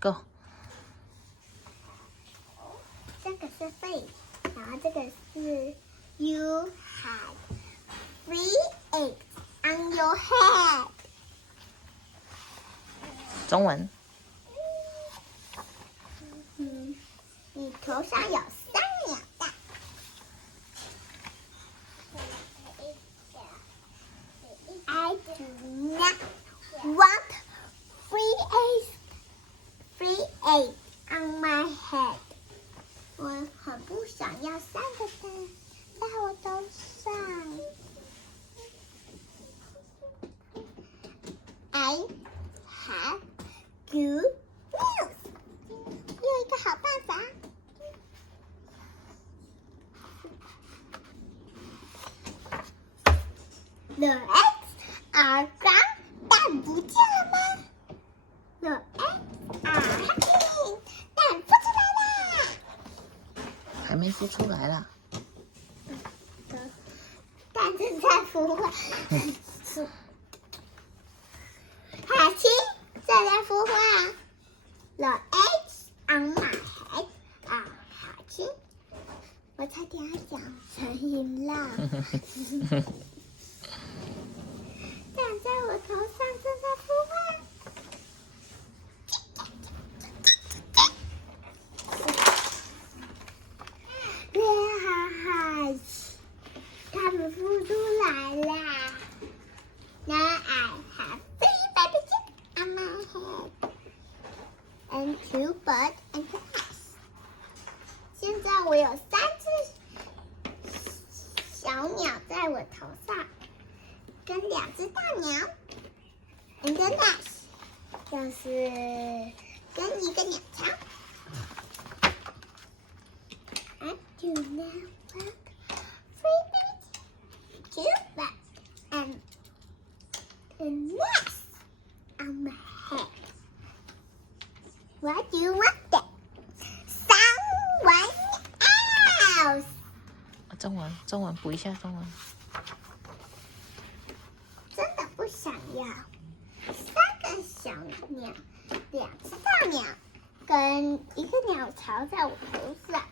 Go。这个是 face， 然后这个是 You have 3 eggs on your head。中文。你头上有3鸟蛋。I do not want 3 eggs on my head。我很不想要3个蛋在我头上。I have good news。有一个好办法。The eggs are gone。蛋不见了吗？The eggs are hatching。蛋孵出来啦！还没孵出来啦。蛋正在孵化。海青正在孵化。The eggs on my head are hatching。我差点要讲成音浪。蛋在我头上正在孵化。它们孵出来啦。Now I have 3 baby chicks on my head and 2 birds and 2 mice。现在我有3只小鸟在我头上，跟2只大鸟 and a nest， 就是跟一个鸟巢。I do not want 3 babies, 2 birds and a nest on my head. What do you want? Someone else. 中文补一下中文。真的不想要3个小鸟，2只大鸟，跟一个鸟巢在我头上。